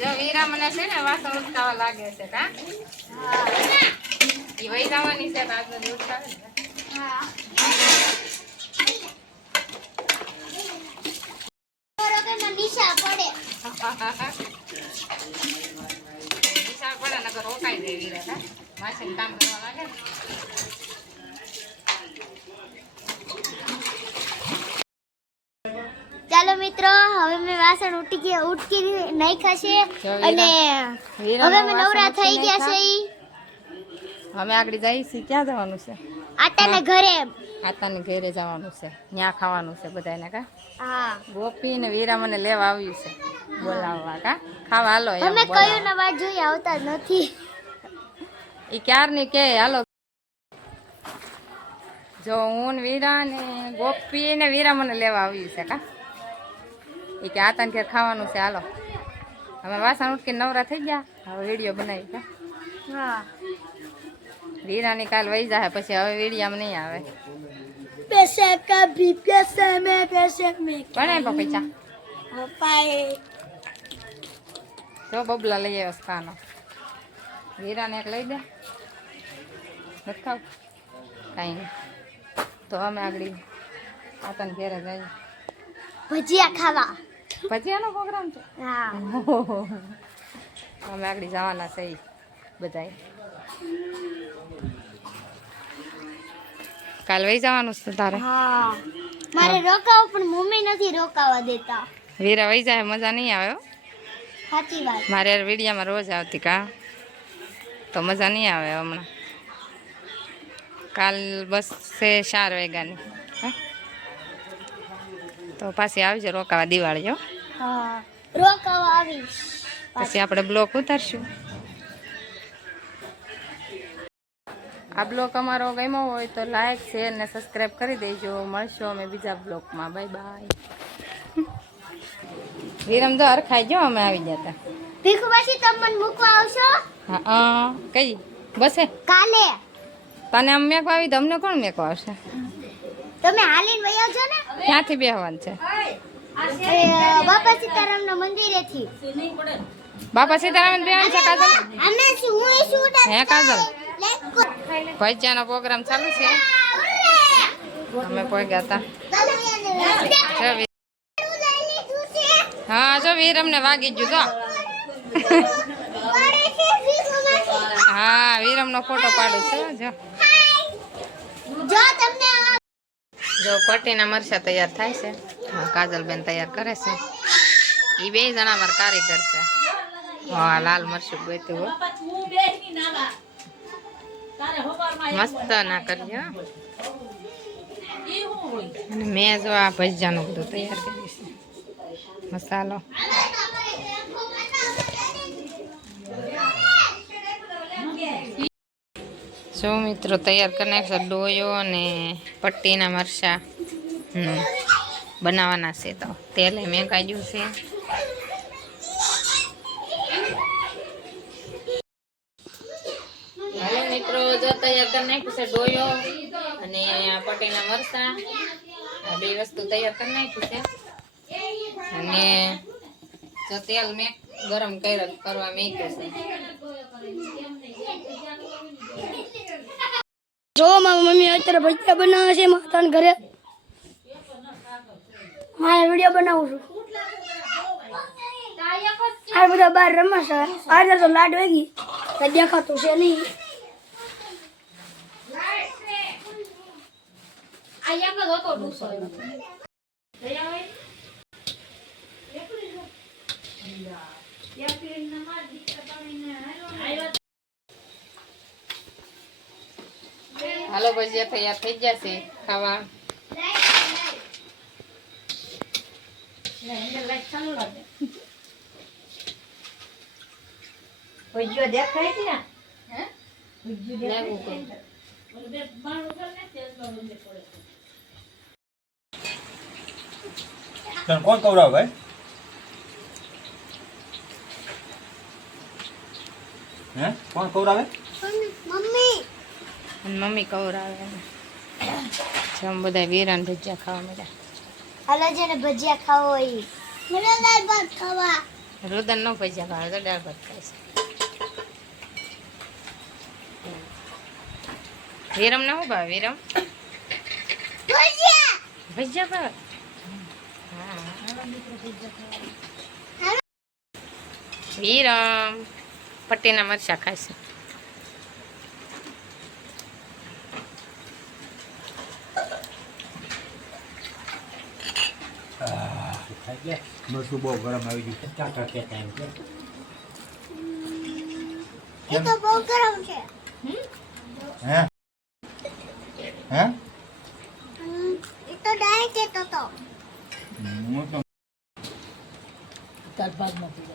જો વીરા મને છે ને વાસણ ઉચકાવા લાગે છે કા ઈ વઈ જવાની છે તો આજે ઉચકાવે ને હા નિશા પડે નકર રોકાઈ જાય વીરા કા માસીને કામ કરવા લાગે ને ચાલો મિત્રો હવે મેં વાસણ ઉટકી નાખ્યા છે અને હવે મેં નવરા થઈ ગયા છે અમે આગળ જઈએ છીએ ક્યાં જવાનું છે આતાને ઘરે આતાને ઘરે જવાનું છે ત્યાં ખાવાનું છે બધાને કા હા ગોપી ને વીરા મને લેવા આવ્યું છે બોલાવવા કા ખાવા હાલો અમે કયું ના વાત જોઈ આવતા જ નથી ઈ ક્યારની કે હાલો જો હું વીરા ને ગોપી ને વીરા મને લેવા આવ્યું છે કા એ કે આતાને ઘેર ખાવાનું છે હાલો અમે વાસણ ઉઠકીને નવરા થઈ ગયા હવે વિડીયો બનાવી કા હા વીરાની કાલ વહી જાય પછી હવે વિડીયામાં નહીં આવે पैसे कभी पैसे में પણ પપૈચા पाए જો બબલા લઈ આવ્યો સ્થાનો વીરાને એક લઈ દે નથી ખાવ કાંઈ નહીં તો અમે આગળ આતાને ઘેરે જઈએ भजिया खावा ભજીયાનો પ્રોગ્રામ છે हाँ અમે આગળ જવાના છે બધાય કાલ વહી જવાનું છે તારે हाँ मारे रोकाओ पण मम्मी નથી રોકાવા દેતા વીરા વહી જાય મજા નહીં આવે હો સાચી વાત મારે યાર વિડીયામાં રોજ આવતી કા તો મજા નહીં આવે હમણાં કાલ બસ છે 4 વાગ્યાની તો પાછી આવજો રોકાવા દિવાળી જો હા રોકાવા આવીશ પછી આપણે બ્લોક ઉતારશું આ બ્લોક અમારો ગમ્યો હોય તો લાઈક શેર ને સબસ્ક્રાઈબ કરી દેજો મળશું અમે બીજા બ્લોકમાં બાય બાય વિરમ તો હરખાઈ જો અમે આવી જતા ભીખુ પાછી તમે મને મૂકવા આવશો હા કઈ બસે કાલે તને આમ મેકવા આવી તમને કોણ મેકવા આવશે તમે હાલીને વઈ આવજો ને ક્યાંથી બેહવાનું છે બાપા સીતારામના મંદિરેથી બાપા સીતારામ બેહવાનું છે કાજલ અમે હું શૂટ હે કાજલ ભજીયાનો પ્રોગ્રામ ચાલુ છે અમે પહોંચ્યા હતા હા જો વીરમને વાગી ગયું જો હા વીરમનો ફોટો પાડું છું જો જો પટ્ટીના મરચા તૈયાર થાય છે કાજલબેન તૈયાર કરે છે એ 2 જણા મારા કારીગર છે હા લાલ મરચું ગોતું હો મસ્ત ના કરજો અને મેં જો આ ભજીયાનું બધું તૈયાર કર્યું છે મસાલો જો મિત્રો તૈયાર કરી નાખશો ડોયો અને પટ્ટીના મરચાં બનાવવાના છે તો તેલ મેં કાઢ્યું છે હાલો મિત્રો જો તૈયાર કરી નાખ્યું છે ડોયો અને પટ્ટીના મરચાં આ 2 વસ્તુ તૈયાર કરી નાખ્યું છે અને જો તેલ મેં ગરમ કરવા મૂક્યું છે જો મારી મમ્મી અત્યારે ભજીયા બનાવે છે માતાના ઘરે મારે વિડીયો બનાવું છું આ બધા બહાર રમે છે આજે તો લાડ વાગી તો દેખાતું છે નહીં હાલો ભજીયા તૈયાર થઈ ગયા છે ખાવા ભજીયો દેખાય છે ને કોણ કવરાવ ભાઈ હે કોણ કવરાવે મમ્મી મમ્મી કવરાવે જમ બધા વીરાન ભજીયા ખાવા મળ્યા હાલો જેને ભજીયા ખાવા હોય મને દાળ ભાત ખાવા રુદન નો ભજીયા ભાવે તો દાળ ભાત ખાય છે. વિરમ ને શું ભાવે? વિરમ ભજીયા ભાવે. હા. વિરમ પટ્ટીના મરચા ખાય છે. મરચું બહુ ગરમ આવી ગયું. કાકા કહેતા એમ કે એ તો બહુ ગરમ છે. હે હે એ તો ડાય કેતો તો. હું તો તાર ભાગ નથી